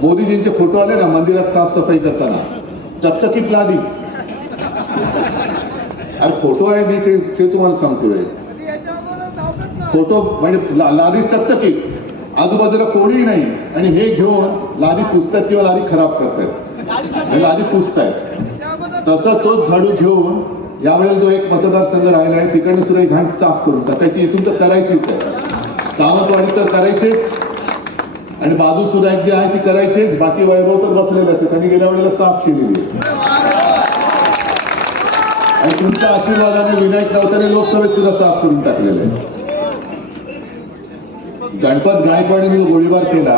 मोदीजींचे photo आले ना मंदिरात साफसफाई करताना. चकचकीत लादी. अरे फोटो आहे मी ते तुम्हाला सांगतोय. फोटो म्हणजे लादी चकचकीत. आजूबाजूला कोणीही नाही. आणि हे घेऊन लादी पुसतात किंवा लादी खराब करतायत लादी पुसतायत. तसं तोच झाडू घेऊन यावेळेला जो एक मतदारसंघ राहिला आहे. तिकडनं सुद्धा घाण साफ करून टाकायची. इथून तर करायचीच आहे. सावंतवाडी तर करायचेच. आणि बाजू सुद्धा एक जी आहे ती करायचीच बाकी वैभव तर बसलेलं असते. त्यांनी गेल्या वेळेला साफ केलेली आहे. आणि तुमच्या आशीर्वादाने विनायक राऊतांनी लोकसभेत सुद्धा साफ करून टाकलेले आहे. गणपत गायकवाडीने जो गोळीबार केला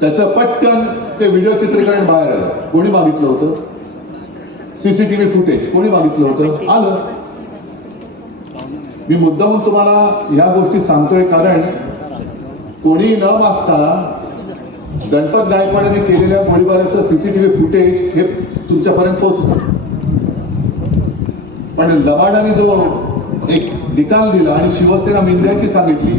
त्याचं पटकन ते व्हिडिओ चित्रीकरण बाहेर आलं. कोणी मागितलं होतं? सीसीटीव्ही फुटेज कोणी मागितलं होतं? आलं. मी मुद्दाहून तुम्हाला ह्या गोष्टी सांगतोय कारण कोणी न मागता गणपत गायकवाडांनी केलेल्या गोळीबाराचं सीसीटीव्ही फुटेज हे तुमच्यापर्यंत पोहोचलं. पण लबाडाने जो एक निकाल दिला आणि शिवसेना मिंद्याची सांगितली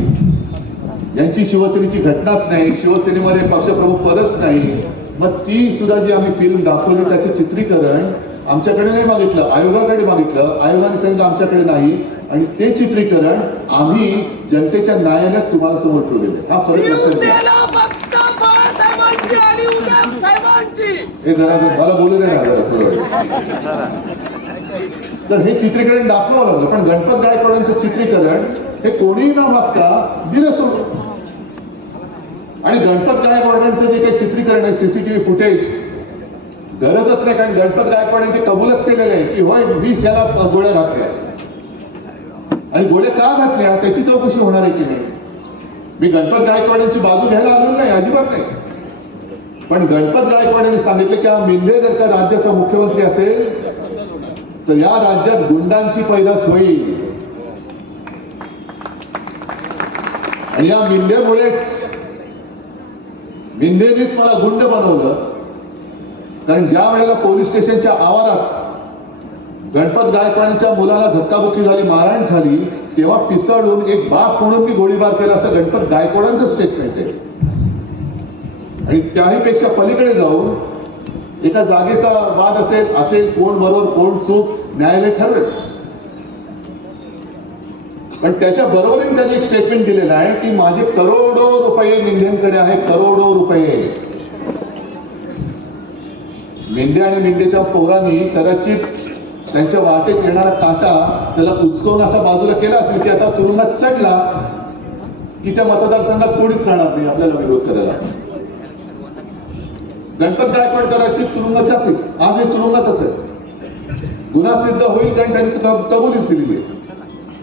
यांची शिवसेनेची घटनाच नाही शिवसेनेमध्ये पक्षप्रमुख पदच नाही मग ती सुद्धा जी आम्ही फिल्म दाखवली त्याचे चित्रीकरण आमच्याकडे नाही मागितलं आयोगाकडे मागितलं आयोगाने सांगितलं आमच्याकडे नाही. आणि ते चित्रीकरण आम्ही जनतेच्या न्यायालयात तुम्हाला समोर ठेवलेलं हा फरक हे जरा मला बोलू दे ना जरा थोडं. तर हे चित्रीकरण दाखवावं लागलं पण गणपत गायकवाडांचं चित्रीकरण हे कोणीही न मागता दिलं सोडून. आणि गणपत गायकवाडांचं जे काही चित्रीकरण आहे सीसीटीव्ही फुटेज गरजच नाही कारण गणपत गायकवाडांनी ते कबूलच केलेलं आहे की होय वीस याला गोळ्या घातल्या. आणि गोळ्या का घातल्या? त्याची चौकशी होणार आहे की नाही? मी गणपत गायकवाडांची बाजू घ्यायला आलो नाही अजिबात नाही. पण गणपत गायकवाड यांनी सांगितले की हा मिंदे जर का राज्याचा मुख्यमंत्री असेल तर या राज्यात गुंडांची पैदास होईल आणि या मिंदेमुळेच मिंदेनेच मला गुंड बनवलं. कारण ज्या वेळेला पोलीस स्टेशनच्या आवारात गणपत गायकवाडांच्या मुलाला धक्काबुक्की झाली मारहाण झाली तेव्हा पिसळून एक बाप म्हणून मी गोळीबार केला असं गणपत गायकवाडांचं स्टेटमेंट आहे. आणि त्याही पेक्षा पलीकडे जाऊन एका जागेचा वाद असेल असेल कोण बरोबर कोण चूक न्यायालय ठरवेल. पण त्याच्या बरोबरीने त्यांनी एक स्टेटमेंट दिलेलं आहे की माझे करोडो रुपये मिंदेंकडे आहे करोडो रुपये. मेंढ्या आणि मेंढ्याच्या पोरांनी कदाचित त्यांच्या वाटेत येणारा काटा त्याला उचकवून असा बाजूला केला असेल की आता तुरुंगात चढला की त्या मतदारसंघात कोणीच राहणार नाही आपल्याला विरोध करायला. गणपत गायकवाड कदाचित तुरुंगात जातील. आज हे तुरुंगातच आहे. गुन्हा सिद्ध होईल कारण त्यांनी कबुलीच दिलेली आहे.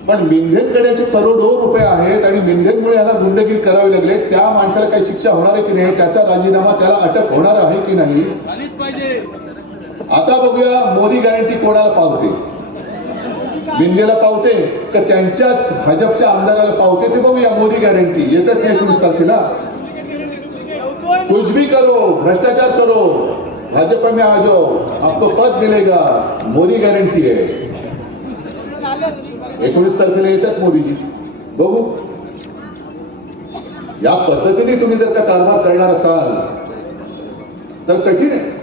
पण मिंधेनकडे करोडो रुपये आहेत आणि मिंधेनमुळे याला गुंडगिरी करावी लागले त्या माणसाला काही शिक्षा होणार आहे की नाही त्याचा राजीनामा त्याला अटक होणार आहे की नाही? आता बघूया मोदी गॅरंटी कोणाला पावते? मिंदेला पावते का त्यांच्याच भाजपच्या आमदाराला पावते ते बघूया मोदी गॅरंटी येतात नाही एकोणीस तारखेला? कुछ भी करो भ्रष्टाचार करो. भाजपा में आ जाओ. आपको पद मिलेगा. मोदी गॅरंटी आहे एकोणीस तारखेला येतात मोदीजी. बघू. या पद्धतीने तुम्ही जर का कारभार करणार असाल तर कठीण आहे.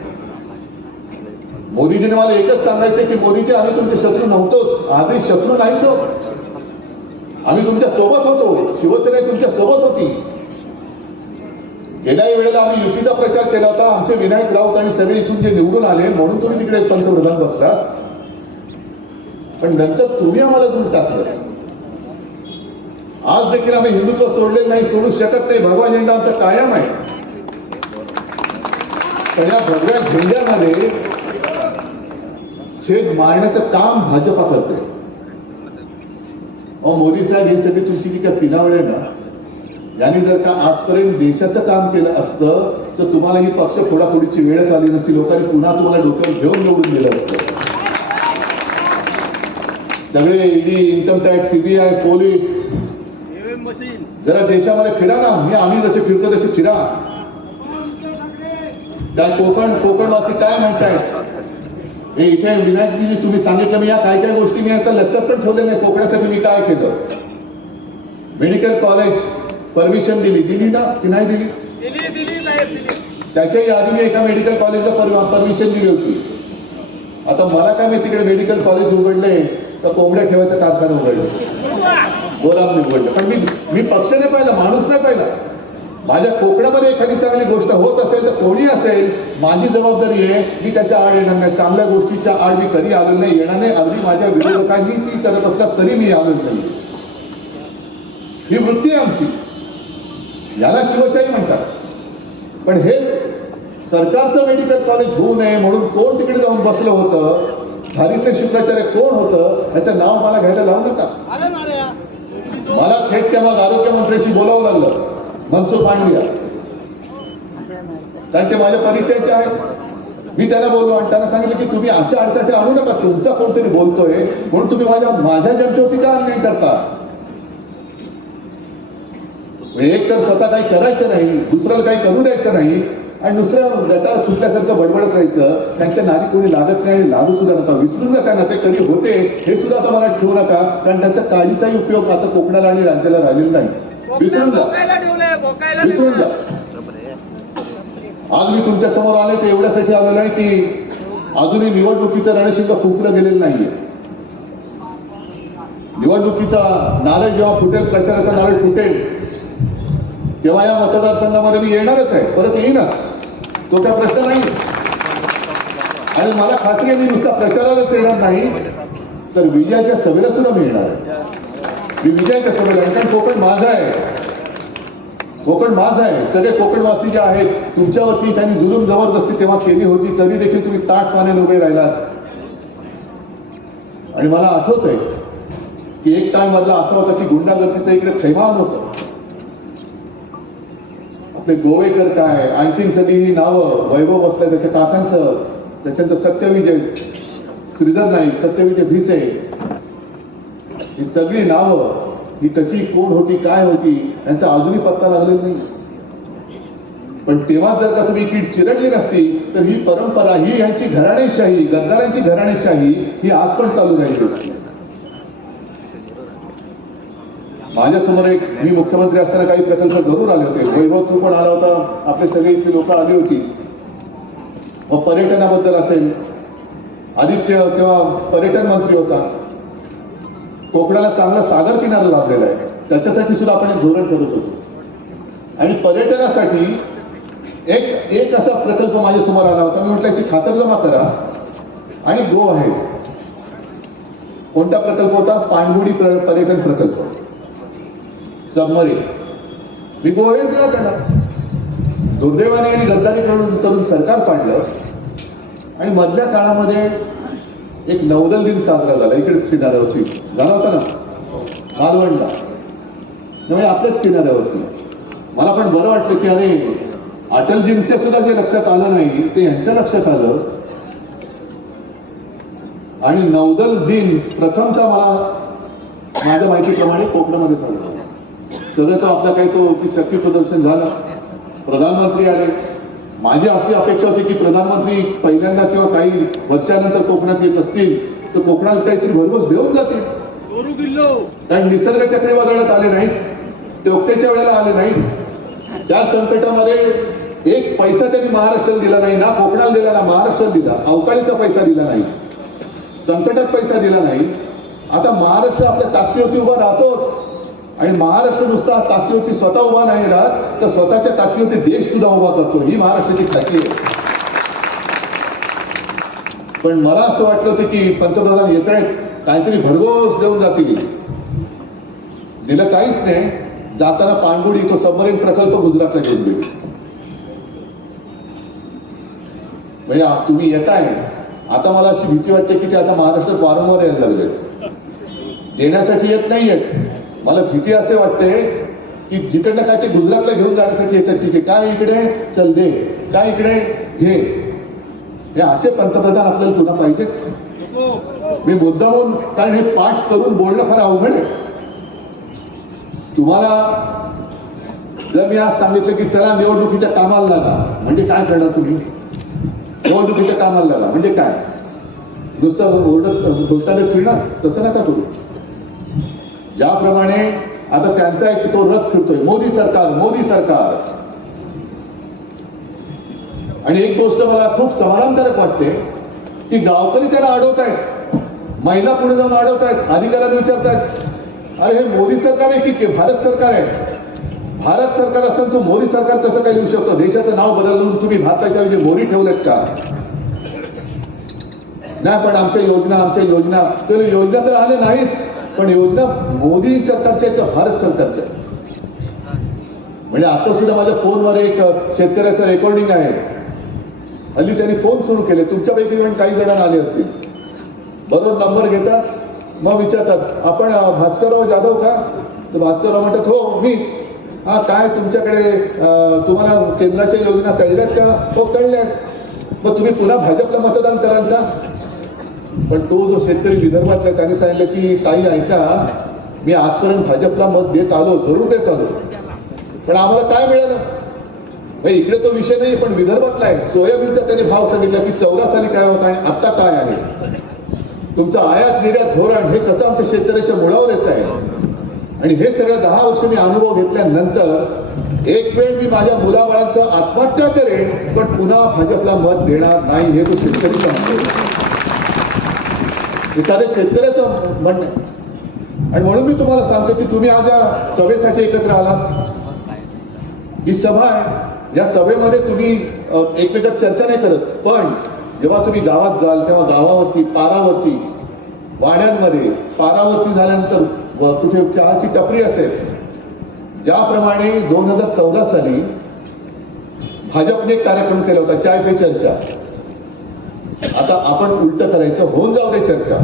मोदीजीने मला एकच सांगायचं की मोदीजी आम्ही तुमचे शत्रू नव्हतोच. आधी शत्रू नाहीच आहोत आम्ही तुमच्यासोबत होतो. शिवसेना तुमच्यासोबत होती. गेल्याही वेळेला आम्ही युतीचा प्रचार केला होता. आमचे विनायक राऊत आणि सगळे इथून जे निवडून आले म्हणून तुम्ही तिकडे पंतप्रधान बसलात. पण नंतर तुम्ही आम्हाला दूर टाकलं. आज देखील आम्ही हिंदुत्व सोडले नाही सोडू शकत नाही. भगवा झेंडा आमचा कायम आहे. पण या भगव्या झेंड्यामध्ये छेद मारण्याचं काम भाजपा करते. अहो मोदी साहेब हे सगळी तुमची जी काय पिनावळ आहे ना यांनी जर का आजपर्यंत देशाचं काम केलं असतं तर तुम्हाला ही पक्ष फोडाफोडीची वेळच आली नसती. लोकांनी पुन्हा तुम्हाला डोक्यावर घेऊन निवडून दिलं असतं. सगळे ED income tax CBI police जरा देशामध्ये फिरा ना. हे आम्ही जसे फिरतो तसे फिरा. काय कोकण कोकणवासी काय म्हणतायत हे इथे विनायकजी तुम्ही सांगितलं मी या काय काय गोष्टी मी आता लक्षात पण ठेवले नाही. कोकणासाठी मी काय केलं? मेडिकल कॉलेज परमिशन दिली. दिली ना? की नाही दिली? त्याच्याही आधी मी एका मेडिकल कॉलेजला परमिशन दिली होती. आता मला काय माहिती तिकडे मेडिकल कॉलेज उघडले तर कोंबड्या ठेवायचं कारखाना उघडले? गोलाम उघडलं पण मी मी पक्ष नाही पाहिला माणूस नाही पाहिला. माझ्या कोकणामध्ये एखादी चांगली गोष्ट होत असेल तर कोणी असेल माझी जबाबदारी आहे मी त्याच्या आड येणार नाही. चांगल्या गोष्टीच्या आड मी कधी आलो नाही येणार नाही. अगदी माझ्या विरोधकांनी ती करत असतात तरी मी आलो नाही. ही वृत्ती आहे आमची. याला शिवशाही म्हणतात. पण हेच सरकारचं मेडिकल कॉलेज होऊ नये म्हणून कोण तिकडे जाऊन बसलं होतं धारित्य शुक्राचार्य कोण होतं? ह्याचं नाव मला घ्यायला लावू नका. मला थेट त्या मग आरोग्यमंत्र्याशी बोलावं लागलं. मनसुख मांडविया कारण ते माझ्या परिचयाचे आहेत. मी त्यांना बोललो आणि त्यांना सांगितलं की तुम्ही अशा अडचणी आणू नका. तुमचा कोणतरी बोलतोय म्हणून तुम्ही माझ्या माझ्या जनतेवरती का अन्याय करता? एक तर स्वतः काही करायचं नाही दुसऱ्याला काही करू द्यायचं नाही. आणि दुसऱ्या गटार सुटल्यासारखं बडबडत राहायचं. त्यांच्या नारी कोणी लागत नाही आणि लागू सुद्धा नका. विसरून नका ना ते कधी होते हे सुद्धा आता मला ठेवू नका. कारण त्याचा काडीचाही उपयोग आता कोकणाला आणि राज्याला राहिलेला नाही. विसरून जा. विसरून जा. आज मी तुमच्यासमोर आले ते एवढ्यासाठी आलेलो आहे की अजूनही निवडणुकीचं रणशिंग फुकलं गेलेलं नाहीये. निवडणुकीचा नारळ जेव्हा फुटेल प्रचाराचा नारळ फुटेल. तेव्हा या मतदारसंघामध्ये मी येणारच आहे. परत येईनच. तो काय प्रश्न नाही. आणि मला खात्री आहे मी नुसता प्रचारालाच येणार नाही. तर विजयाच्या सभेला सुद्धा मी येणार आहे. मी विजयाच्या सभेला कारण कोकण माझं आहे. कोकण माझं आहे. सगळे कोकणवासी जे आहेत तुमच्यावरती त्यांनी जुलूम जबरदस्ती तेव्हा केली होती तरी देखील तुम्ही ताट पाण्याने उभे राहिलात. आणि मला आठवत आहे की एक टाइम मधला असं होतं की गुंडागर्दीचं इकडे थैमान होतं. आपले गोवेकर काय आणखीन सगळी ही नावं वैभव बसल्या त्याच्या काकांचं त्याच्यानंतर सत्यविजय श्रीधर नाईक सत्यविजय भिसे. ही सगळी नावं ही कशी कोण होती काय होती यांचा अजूनही पत्ता लागलेला नाही. पण तेव्हा जर का तुम्ही कीड चिरडली नसती तर ही परंपरा ही यांची घराणेशाही गद्दारांची घराणेशाही ही आज पण चालू राहिली. असती माझ्यासमोर एक मी मुख्यमंत्री असताना काही प्रकल्प जरूर आले होते. वैभव तू पण आला होता. आपले सगळे इथली लोक आली होती. मग पर्यटनाबद्दल असेल. आदित्य किंवा पर्यटन मंत्री होता. कोकणाला चांगला सागर किनारा लाभलेला आहे. त्याच्यासाठी सुद्धा आपण एक धोरण करत होतो. आणि पर्यटनासाठी एक एक असा प्रकल्प माझ्यासमोर आला होता. मी म्हटलं याची खातरजमा करा. आणि गो आहे. कोणता प्रकल्प होता? पाणबुडी प्र- पर्यटन प्रकल्प. सबमरीन मी गोहेड दिला त्याला. दुर्दैवाने आणि गद्दारी करून करून सरकार पाडलं. आणि मधल्या काळामध्ये एक नौदल दिन साजरा झाला. इकडेच किनाऱ्यावरती. झाला होता ना? मालवणला त्यामुळे आपल्याच किनाऱ्यावरती. मला पण बरं वाटलं की अरे अटलजींच्या सुद्धा जे लक्षात आलं नाही ते यांच्या लक्षात आलं. आणि नौदल दिन प्रथमचा मला माझ्या माहितीप्रमाणे कोकणामध्ये साजरा सगळं तो आपला काही तो ती शक्ती प्रदर्शन झालं. प्रधानमंत्री आले. माझी अशी अपेक्षा होती की प्रधानमंत्री पहिल्यांदा किंवा काही वर्षानंतर कोकणात येत असतील तर कोकणात काहीतरी भरघोस देऊन जातील. कारण निसर्ग चक्रीवादळात आले नाहीत टोकतेच्या वेळेला आले नाहीत. त्या संकटामध्ये एक पैसा त्यांनी महाराष्ट्राला दिला नाही ना कोकणाला दिला ना महाराष्ट्राला दिला. अवकाळीचा पैसा दिला नाही. संकटात पैसा दिला नाही. आता महाराष्ट्र आपल्या ताकदीवरती उभा राहतोच. आणि महाराष्ट्र नुसता ताकदीवरती स्वतः उभा नाही राहत तर स्वतःच्या ताकदीवरती देश सुद्धा उभा करतो. ही महाराष्ट्राची खाती आहे. पण मला असं वाटलं होतं की पंतप्रधान येत आहेत काहीतरी भरघोस देऊन जातील. दिलं काहीच नाही. जाताना पाणबुडी तो सबमरीन प्रकल्प गुजरातला घेऊन गेले. म्हणजे तुम्ही येताय आता मला अशी भीती वाटते की ते आता महाराष्ट्रात वारंवार यायला लागले देण्यासाठी येत नाही येत मला भीती असे वाटते की जिकडनं काय ते गुजरातला घेऊन जाण्यासाठी येतात तिथे काय इकडे? चल दे. काय इकडे? घे. हे असे पंतप्रधान आपल्याला पुन्हा पाहिजेत. मी मुद्दामून कारण हे पाठ करून बोलणं फार अवघड आहे. तुम्हाला जर मी आज सांगितलं की चला निवडणुकीच्या कामाला लागा म्हणजे काय करणार तुम्ही? निवडणुकीच्या कामाला लागा म्हणजे काय? नुसतं ओरडत गोष्टाने फिरणार? तसं नका तुम्ही ज्याप्रमाणे आता त्यांचा एक तो रथ फिरतोय मोदी सरकार मोदी सरकार. आणि एक गोष्ट मला खूप समाधानकारक वाटते की गावकरी त्याला अडवत आहेत महिला पुढे जाऊन अडवत आहेत अधिकाऱ्यांना विचारतायत. अरे हे मोदी सरकार आहे की भारत सरकार आहे? भारत सरकार असताना तर मोदी सरकार कसं काय येऊ शकतो? देशाचं नाव बदलून तुम्ही भारताच्या ऐवजी मोदी ठेवलेत का? नाही पण आमच्या योजना आमच्या योजना तर योजना तर आल्या नाहीच. पण योजना मोदी सरकारच्या आहेत भारत सरकारच्या म्हणजे आता सुद्धा माझ्या फोनवर एक शेतकऱ्याचं रेकॉर्डिंग आहे. हल्ली त्यांनी फोन सुरू केले. तुमच्यापैकी पण काही जणांना आले असतील. बरोबर नंबर घेतात मग विचारतात आपण भास्करराव जाधव का? तर भास्करराव म्हणतात हो मीच. हा काय तुमच्याकडे तुम्हाला केंद्राच्या योजना कळल्यात का? हो कळल्यात. मग तुम्ही पुन्हा भाजपला मतदान कराल का? पण तो जो शेतकरी विदर्भातला त्याने सांगितलं की ताई ऐका मी आजपर्यंत भाजपला मत देत आलो जरूर देत आलो. पण आम्हाला काय मिळालं? इकडे तो विषय नाही पण विदर्भातला आहे. सोयाबीनचा त्याने भाव सांगितला की चौदा साली काय होता आणि आता काय आहे? तुमचं आयात निर्यात धोरण हे कसं आमच्या शेतकऱ्याच्या मुळावर येत आहे? आणि हे सगळं दहा वर्ष मी अनुभव घेतल्यानंतर एक वेळ मी माझ्या मुलाबाळांचं आत्महत्या करेन पण पुन्हा भाजपला मत देणार नाही हे तो शेतकरी सांगतो हे साधे शेतकऱ्याचं म्हणणं आहे. आणि म्हणून मी तुम्हाला सांगतो की तुम्ही आज या सभेसाठी एकत्र आलात. ही सभा आहे. या सभेमध्ये तुम्ही एकमेकात चर्चा नाही करत पण जेव्हा तुम्ही गावात जाल तेव्हा गावावरती पारावरती वाड्यांमध्ये पारावरती झाल्यानंतर कुठे चहाची टपरी असेल ज्याप्रमाणे दोन हजार चौदा साली भाजपने एक कार्यक्रम केला होता चाय पे चर्चा. आता आपण उलट करायचं होऊन जाऊ दे चर्चा.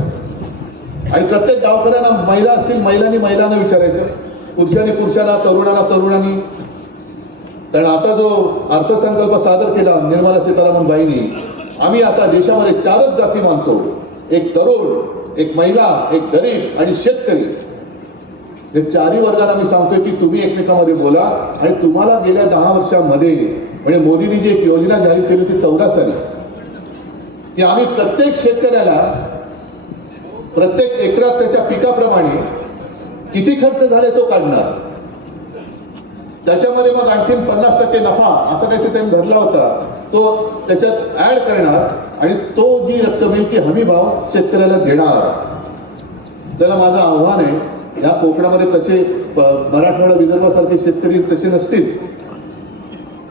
आणि प्रत्येक गावकऱ्यांना महिला असतील महिलांनी महिलांना विचारायचं. पुरुषांनी पुरुषांना तरुणांना तरुणांनी. कारण आता जो अर्थसंकल्प सादर केला निर्मला सीतारामन बाईंनी आम्ही आता देशामध्ये चारच जाती मानतो. एक तरुण एक महिला एक गरीब आणि शेतकरी. हे चारही वर्गाला मी सांगतोय की तुम्ही एकमेकांमध्ये बोला आणि तुम्हाला गेल्या दहा वर्षामध्ये म्हणजे मोदींनी जी एक योजना जाहीर केली होती चौदा साली की आम्ही प्रत्येक शेतकऱ्याला प्रत्येक एकरात त्याच्या पिकाप्रमाणे किती खर्च झाले तो काढणार. त्याच्यामध्ये मग आणखीन पन्नास टक्के नफा असं काही त्यांनी धरला होता तो त्याच्यात ऍड करणार आणि तो जी रक्कम येईल ती हमी भाव शेतकऱ्याला देणार. त्याला माझं आव्हान आहे या कोकणामध्ये तसे मराठवाडा विदर्भासारखे शेतकरी तसे नसतील.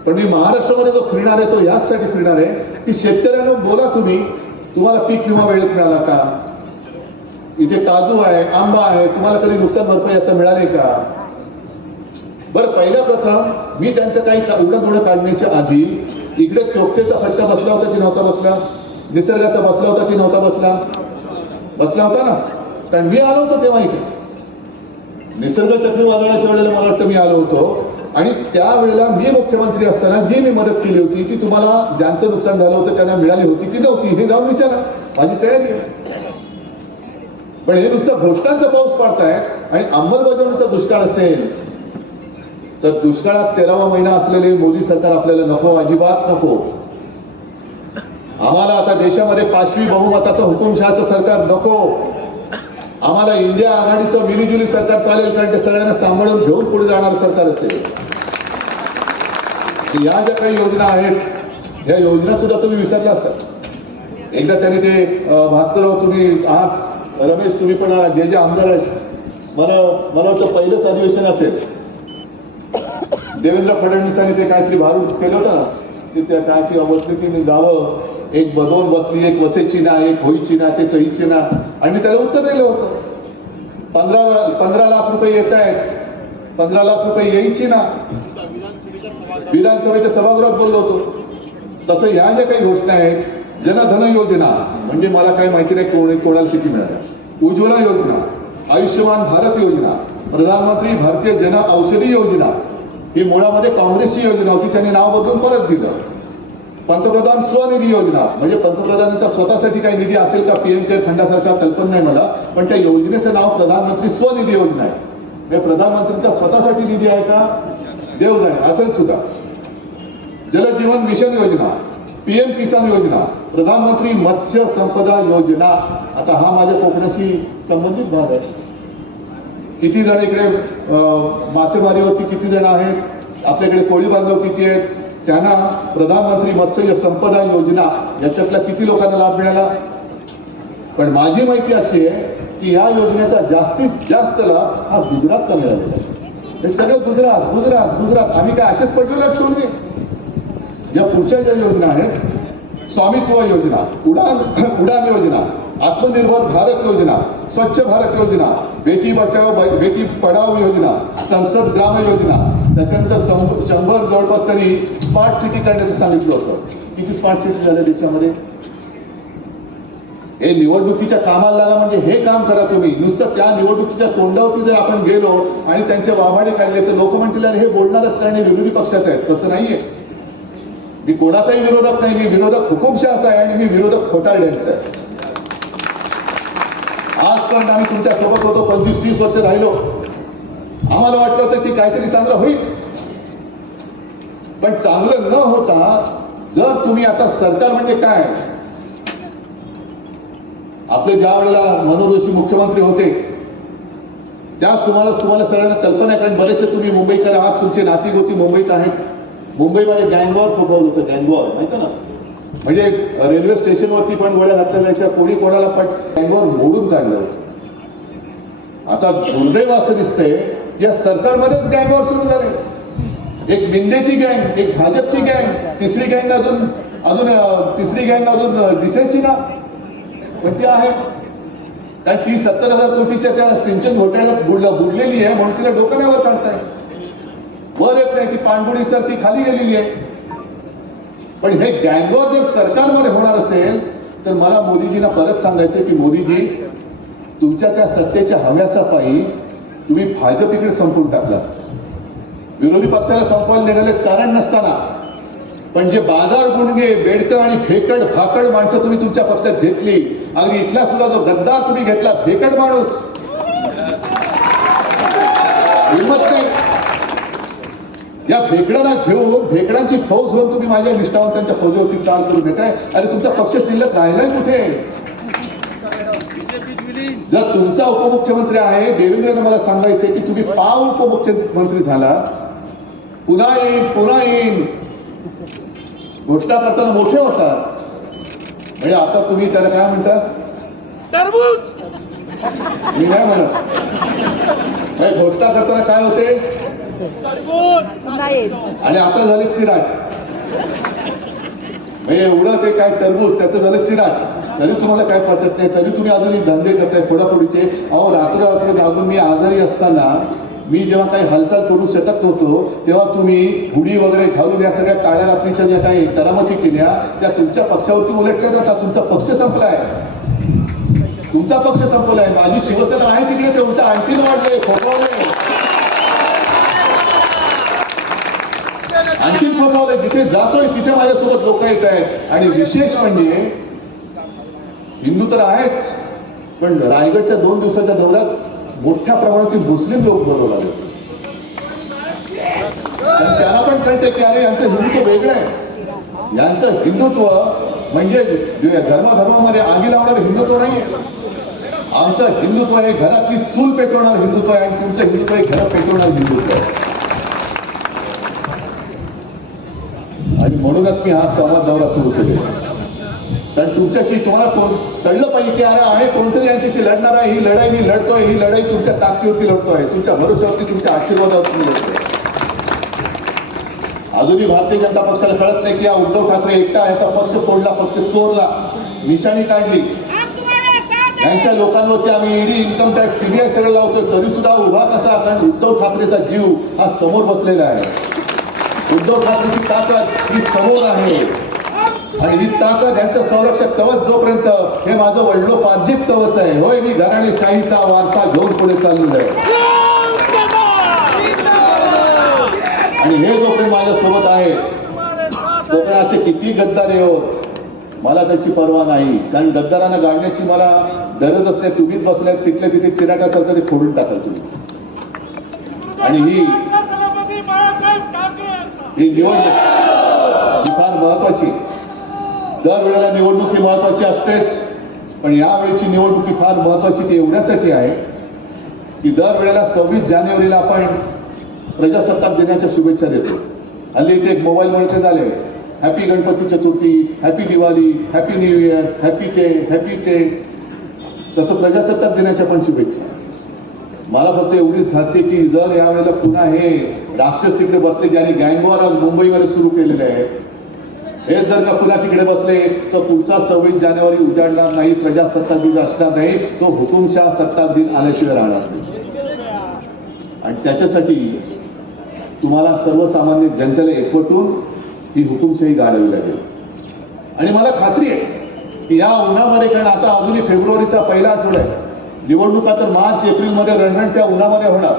पण मी महाराष्ट्रामध्ये जो फिरणार आहे तो याचसाठी फिरणार आहे की शेतकऱ्यांना बोला तुम्ही तुम्हाला पीक विमा वेळेत मिळाला का? इथे काजू आहे आंबा आहे तुम्हाला कधी नुकसान भरपाई आता मिळाली का? बरं पहिल्या प्रथम मी त्यांचं काही उघडं धोडं काढण्याच्या आधी इकडे चोपटेचा फटका बसला होता की नव्हता बसला? निसर्गाचा बसला होता की नव्हता बसला? बसला होता ना? कारण मी आलो होतो तेव्हा इकडे निसर्ग चक्रीवादळाच्या वेळेला मला वाटतं मी आलो होतो. आणि त्यावेळेला मी मुख्यमंत्री असताना जी मी मदत केली होती ती तुम्हाला ज्यांचं नुकसान झालं होतं त्यांना मिळाली होती की नव्हती हे जाऊन विचारा. माझी तयारी आहे. पण हे नुसतं घोषणांचा पाऊस पडतायत आणि अंमलबजावणीचा दुष्काळ असेल तर दुष्काळात तेरावा महिना असलेले मोदी सरकार आपल्याला नको अजिबात नको. आम्हाला आता देशामध्ये पाचवी बहुमताचं हुकुमशहाचं सरकार नको. आम्हाला इंडिया आघाडीचं मिलीजुली सरकार चालेल कारण ते सगळ्यांना सांभाळून घेऊन पुढे जाणार सरकार असेल. या ज्या काही योजना आहेत या योजना सुद्धा तुम्ही विसरला असाल एकदा त्याने ते भास्कर भास्करराव तुम्ही आहात रमेश तुम्ही पण जे जे आमदार आहेत मला मला वाटतं पहिलंच अधिवेशन असेल. देवेंद्र फडणवीसांनी ते काहीतरी भारून केलं होतं ना की त्या काय की अवस्थेत गावं एक बदोन बसली एक वसेची ना एक होईची ना ते तहीची ना. आणि मी त्याला उत्तर दिलं होतं. पंधरा पंधरा लाख रुपये येत आहेत. पंधरा लाख रुपये यायची ना. विधानसभेच्या सभागृहात बोललो होतो. तसं ह्या ज्या काही घोषणा आहेत जनधन योजना म्हणजे मला काही माहिती नाही कोण कोणाला किती मिळाल्या उज्ज्वला योजना आयुष्यमान भारत योजना प्रधानमंत्री भारतीय जन औषधी योजना ही मुळामध्ये काँग्रेसची योजना होती त्यांनी नाव बदलून परत दिलं. पंतप्रधान स्वनिधी योजना म्हणजे पंतप्रधानांचा स्वतःसाठी काही निधी असेल का? पीएम केअर फंडासारखा कल्पना नाही मला पण त्या योजनेचं नाव प्रधानमंत्री स्वनिधी योजना आहे. म्हणजे प्रधानमंत्रीचा स्वतःसाठी निधी आहे का? देव जाणे असेल सुद्धा. जलजीवन मिशन योजना पीएम किसान योजना प्रधानमंत्री मत्स्य संपदा योजना. आता हा माझ्या कोकणाशी संबंधित भाग आहे. किती जण इकडे अं, मासेमारीवरती किती जण आहेत? आपल्याकडे कोळी बांधव किती आहेत? त्यांना प्रधानमंत्री मत्स्य संपदा योजना याच्यातल्या किती लोकांना लाभ मिळाला? पण माझी माहिती अशी आहे की या योजनेचा जास्तीत जास्त लाभ हा गुजरातचा मिळालेला आहे. हे सगळं गुजरात गुजरात गुजरात. आम्ही काय असेच पडलेलं ठेवून नये या पुढच्या ज्या योजना आहेत स्वामित्व योजना उडान उडान योजना आत्मनिर्भर भारत योजना स्वच्छ भारत योजना बेटी बचाव बेटी पढाव योजना संसद ग्राम योजना त्याच्यानंतर शंभर जवळपास तरी स्मार्ट सिटी करण्याचं सांगितलं होतं. किती स्मार्ट सिटी झाल्या देशामध्ये? हे निवडणुकीच्या कामाला लागा म्हणजे हे काम करा तुम्ही. नुसतं त्या निवडणुकीच्या तोंडावरती जर आपण गेलो आणि त्यांचे वाभाडे काढले तर लोक म्हणतील अरे हे बोलणारच कारण हे विरोधी पक्षाचे आहेत. तसं नाहीये. मी कोणाचाही विरोधक नाही मी विरोधक हुकुमशहाचा आहे आणि मी विरोधक खोटारड्यांचा आहे. आजपर्यंत आम्ही तुमच्यासोबत होतो पंचवीस तीस वर्ष राहिलो. आम्हाला वाटलं होतं की काहीतरी चांगलं होईल. पण चांगलं न होता जर तुम्ही आता सरकार म्हणजे काय? आपले ज्या वेळेला मनोज जोशी मुख्यमंत्री होते त्या सुमारास तुम्हाला सगळ्यांना कल्पना आहे कारण बरेचसे तुम्ही मुंबईकर आहात तुमचे नाती गोती मुंबईत आहेत. मुंबईमध्ये गँगवॉर फुटबॉल होतं गँगवॉर माहिती ना? म्हणजे रेल्वे स्टेशनवरती पण गोळ्या घातलेल्या कोणी कोणाला पण गँगवॉर मोडून काढलं होतं. आता दुर्दैव असं दिसतंय या सरकारमध्येच गँगवॉर सुरू झाले. एक बिंदेची गँग एक भाजपची गँग तिसरी गँग अजून अजून तिसरी गँग अजून अं, ना. पण ती आहे. कारण ती सत्तर हजार कोटीच्या त्या सिंचन घोटाळ्यात बुडला बुडलेली आहे म्हणून तिला डोकं नाही वर काढताय वर येत नाही ती पाणबुडी सर ती खाली गेलेली आहे. पण हे गँगवॉर जर सरकारमध्ये होणार असेल तर मला मोदीजींना परत सांगायचं की मोदीजी तुमच्या त्या सत्तेच्या हव्यासापायी तुम्ही भाजप इकडे संपून टाकलात. विरोधी पक्षाला संपवायला निघाले कारण नसताना. पण जे बाजार गुंडगे बेडकं आणि फेकड फाकड माणसं तुम्ही तुमच्या पक्षात घेतली अगदी इथला सुद्धा जो गद्दार तुम्ही घेतला फेकड माणूस. हिंमत नाही. या फेकडांना घेऊन फेकडांची फौज घेऊन तुम्ही माझ्या निष्ठावंतांच्या फौजेवरती चाल करून घेताय. अरे तुमचा पक्ष शिल्लक राहिलाय कुठे? जर तुमचा उपमुख्यमंत्री आहे देवेंद्रने मला सांगायचंय की तुम्ही पाव उपमुख्यमंत्री झाला पुन्हा येईन पुन्हा येईन. घोषणा करताना मोठे होतात. म्हणजे आता तुम्ही त्याला काय म्हणता? टरबूज मी नाही म्हणत. म्हणजे घोषणा करताना काय होते? आणि आता झाले चिराग. म्हणजे एवढं ते काय टरबूज त्याचं झालं चिराग. तरी तुम्हाला काय पटत नाही तरी तुम्ही अजूनही धंदे करताय फोडाफोडीचे. अहो रात्र रात्र जागून मी आजारी असताना मी जेव्हा काही हालचाल करू शकत नव्हतो तेव्हा तुम्ही हुडी वगैरे घालून या सगळ्या काळ्या रात्रीच्या ज्या काही करामती केल्या त्या तुमच्या पक्षावरती उलटल्या जातात तुमचा पक्ष संपलाय. तुमचा पक्ष संपलाय. माझी शिवसेना आहे तिकडे ते उलट आणखीन वाढले खोपवले आणखीन फोटोवलंय जिथे जातोय तिथे माझ्यासोबत लोक येत आहेत. आणि विशेष म्हणजे हिंदू तर आहेच. पण रायगडच्या दोन दिवसाच्या दौऱ्यात मोठ्या प्रमाणातील मुस्लिम लोक बरोबर आले त्याला पण कळते की अरे यांचं हिंदुत्व वेगळं आहे. यांचं हिंदुत्व म्हणजे धर्मधर्मामध्ये आगी लावणारं हिंदुत्व नाही आमचं हिंदुत्व हे घरातली चूल पेटवणार हिंदुत्व आहे आणि तुमचं हिंदुत्व हे घरात पेटवणार हिंदुत्व आहे. आणि म्हणूनच मी हा संवाद दौरा सुरू केले कारण तुमच्याशी तुम्हाला कोण कळलं पाहिजे की अरे आहे कोणतरी यांच्याशी लढणार आहे ही लढाई मी लढतोय ही लढाई तुमच्या ताकदीवरती लढतोय तुमच्या भरोश्यावरती तुमच्या आशीर्वादावरती लढतोय. अजूनही भारतीय जनता पक्षाला कळत नाही की हा उद्धव ठाकरे एकटा याचा पक्ष फोडला पक्ष चोरला निशाणी काढली. यांच्या लोकांवरती आम्ही ईडी इन्कम टॅक्स सीबीआय सगळं लावतोय तरी सुद्धा उभा कसा कारण उद्धव ठाकरेचा जीव हा समोर बसलेला आहे. उद्धव ठाकरेची ताकद ही समोर आहे. आणि ही ताकद यांचं संरक्षक कवच जोपर्यंत हे माझं वडलोपार्जित कवच आहे. होय मी घराणे शाहीचा वारसा घेऊन पुढे चाललेलो आहे. आणि हे जोपर्यंत माझ्या सोबत आहे तोपर्यंत असे किती गद्दार होत मला त्याची पर्वा नाही. कारण गद्दारांना गाडण्याची मला गरज असते. तुम्हीच बसल्यात तिथल्या तिथे चिराटा तरी फोडून टाकाल तुम्ही. आणि ही ही निवडणूक ही फार महत्वाची दरवेळेला निवडणूक ही महत्वाची असतेच पण यावेळीची निवडणूक ही फार महत्वाची ती एवढ्यासाठी आहे की दरवेळेला सव्वीस जानेवारीला आपण प्रजासत्ताक दिनाच्या शुभेच्छा देतो. हल्ली ते एक मोबाईल ते झाले. Happy Ganpati Chaturthi happy Diwali happy new year happy ते हॅपी ते तसं प्रजासत्ताक दिनाच्या पण शुभेच्छा. मला फक्त एवढीच धास्ते की जर यावेळेला पुन्हा हे राक्षस तिकडे बसले ज्यांनी गँगवार आज मुंबईमध्ये सुरू केलेले आहे हे जर का पुन्हा तिकडे बसले तर पुढचा सव्वीस जानेवारी उजाडणार नाही प्रजासत्ताक दिन असणार नाही तो हुकुमशाह सत्ताक दिन आल्याशिवाय राहणार नाही. आणि त्याच्यासाठी तुम्हाला सर्वसामान्य जनतेला एकवटून ही हुकुमशाही गाळावी लागेल. आणि मला खात्री आहे की या उन्हामध्ये कारण आता अजूनही फेब्रुवारीचा पहिला आठवडा आहे. निवडणुका तर मार्च एप्रिलमध्ये रणरणच्या उन्हामध्ये होणार.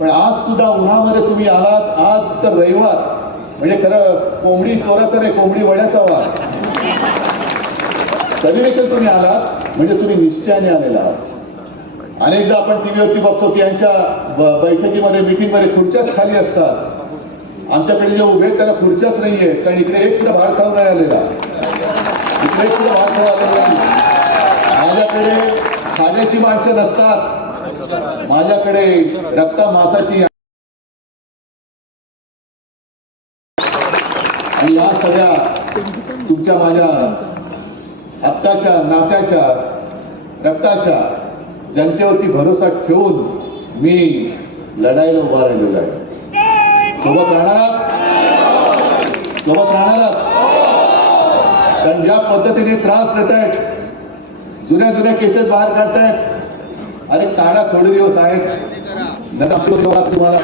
पण आज सुद्धा उन्हामध्ये तुम्ही आलात आज तर रविवार. म्हणजे खरं कोंबडी चोराचा नाही कोंबडी वड्याचा वार. तरी देखील तुम्ही आलात म्हणजे तुम्ही निश्चयाने आलेला आहात. अनेकदा आपण टीव्हीवरती बघतो की यांच्या बैठकीमध्ये मिटिंगमध्ये खुर्च्याच खाली असतात. आमच्याकडे जे उभे त्याला खुर्च्याच नाही आहेत कारण इकडे एक सुद्धा भाड खाऊ नाही आलेला. इकडे एक सुद्धा भाड खाऊ आलेला नाही. माझ्याकडे खाण्याची माणसं नसतात. माझ्याकडे रक्ता मासाची आणि या सगळ्या तुमच्या माझ्या हक्काच्या नात्याच्या रक्ताच्या जनतेवरती भरोसा ठेवून मी लढायला उभा राहिलेलो आहे. सोबत राहणारात सोबत राहणारात कारण ज्या पद्धतीने त्रास देत आहेत जुन्या जुन्या केसेस बाहेर काढतायत अरे काढा थोडे दिवस आहेत. तुम्हाला